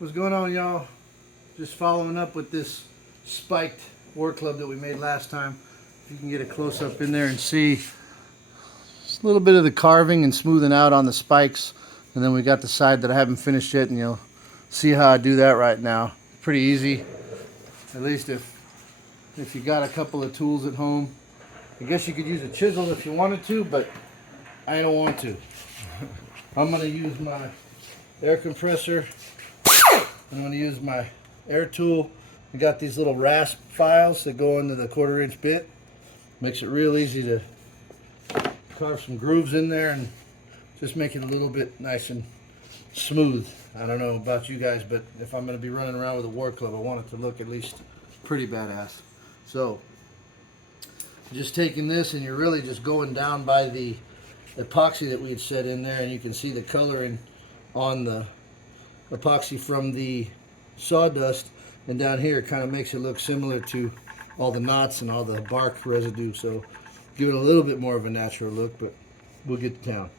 What's going on, y'all? Just following up with this spiked war club that we made last time. If you can get a close up in there and see just a little bit of the carving and smoothing out on the spikes, and then we got the side that I haven't finished yet, and you'll see how I do that right now. Pretty easy, at least if you got a couple of tools at home. I guess you could use a chisel if you wanted to, but I don't want to. I'm going to use my air compressor. I'm going to use my air tool. I got these little rasp files that go into the 1/4 inch bit. Makes it real easy to carve some grooves in there and just make it a little bit nice and smooth. I don't know about you guys, but if I'm going to be running around with a war club, I want it to look at least pretty badass. So just taking this, and you're really just going down by the epoxy that we had set in there, and you can see the coloring on the epoxy from the sawdust, and down here it kind of makes it look similar to all the knots and all the bark residue, so give it a little bit more of a natural look, but we'll get to town.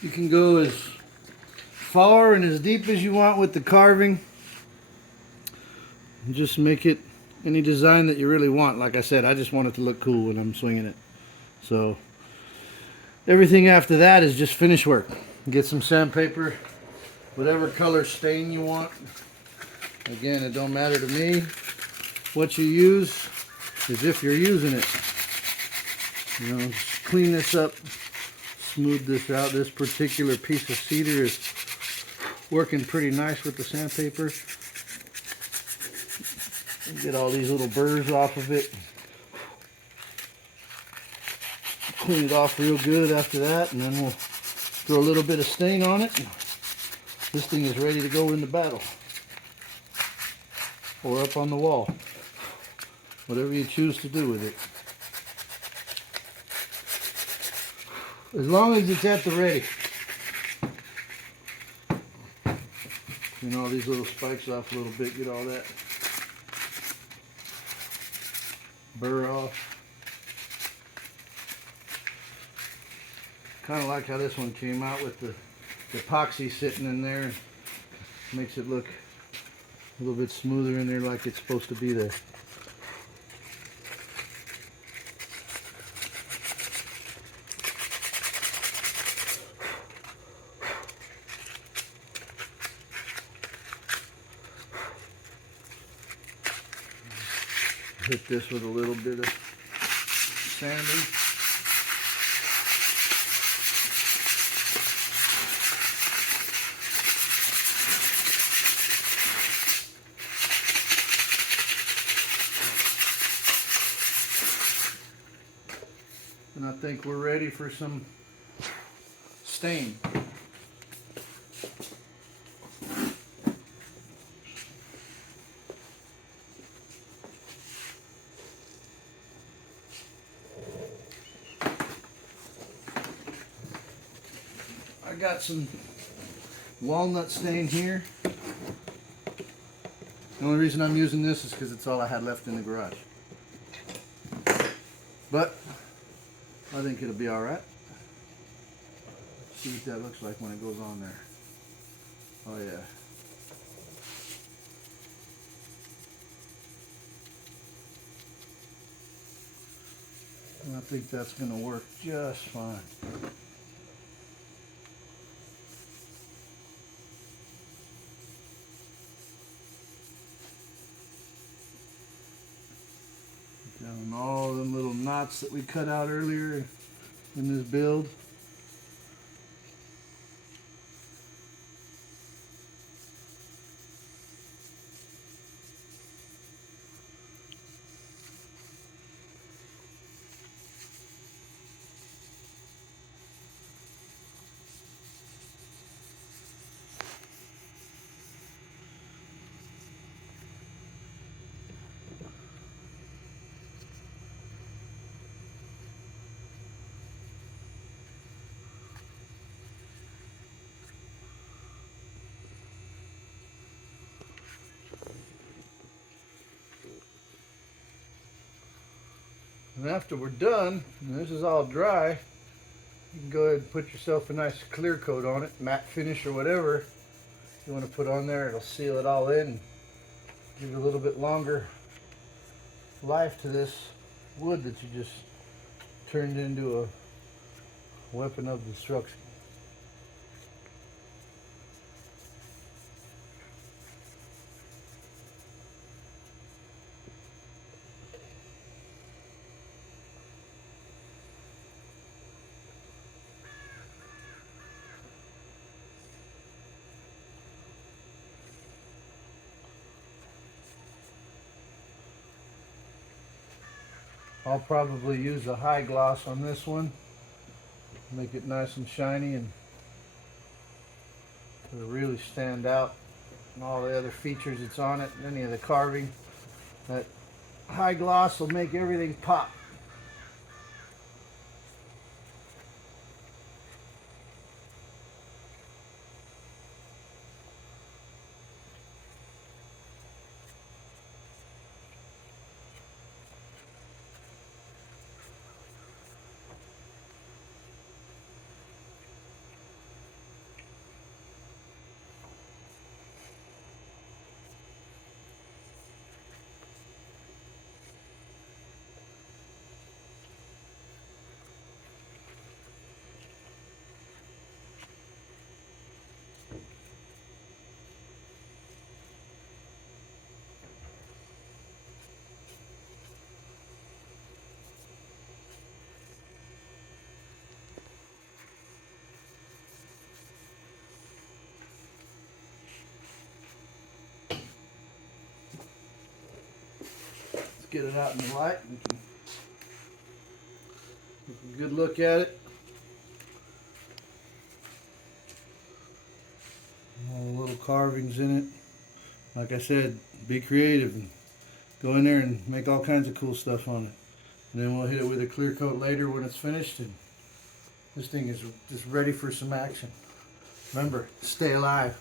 You can go as far and as deep as you want with the carving, and just make it any design that you really want. Like I said, I just want it to look cool when I'm swinging it. So everything after that is just finish work. Get some sandpaper, whatever color stain you want. Again, it don't matter to me. What you use is if you're using it. You know, just clean this up, smooth this out. This particular piece of cedar is working pretty nice with the sandpaper. Get all these little burrs off of it. Clean it off real good after that, and then we'll throw a little bit of stain on it. This thing is ready to go into battle, or up on the wall, whatever you choose to do with it. As long as it's at the ready. Clean all these little spikes off a little bit, get all that burr off. Kind of like how this one came out with the epoxy sitting in there. Makes it look a little bit smoother in there, like it's supposed to be there. Hit this with a little bit of sanding. and I think we're ready for some stain. I got some walnut stain here. The only reason I'm using this is because it's all I had left in the garage. But I think it'll be alright. See what that looks like when it goes on there. Oh yeah. And I think that's going to work just fine. Down all them little knots that we cut out earlier in this build. And after we're done, and this is all dry, you can go ahead and put yourself a nice clear coat on it, matte finish or whatever you want to put on there. It'll seal it all in, give it a little bit longer life to this wood that you just turned into a weapon of destruction. I'll probably use a high gloss on this one, make it nice and shiny, and it'll really stand out and all the other features that's on it, any of the carving. That high gloss will make everything pop. Get it out in the light and we can take a good look at it. All the little carvings in it. Like I said, be creative and go in there and make all kinds of cool stuff on it. And then we'll hit it with a clear coat later when it's finished, and this thing is just ready for some action. Remember, stay alive.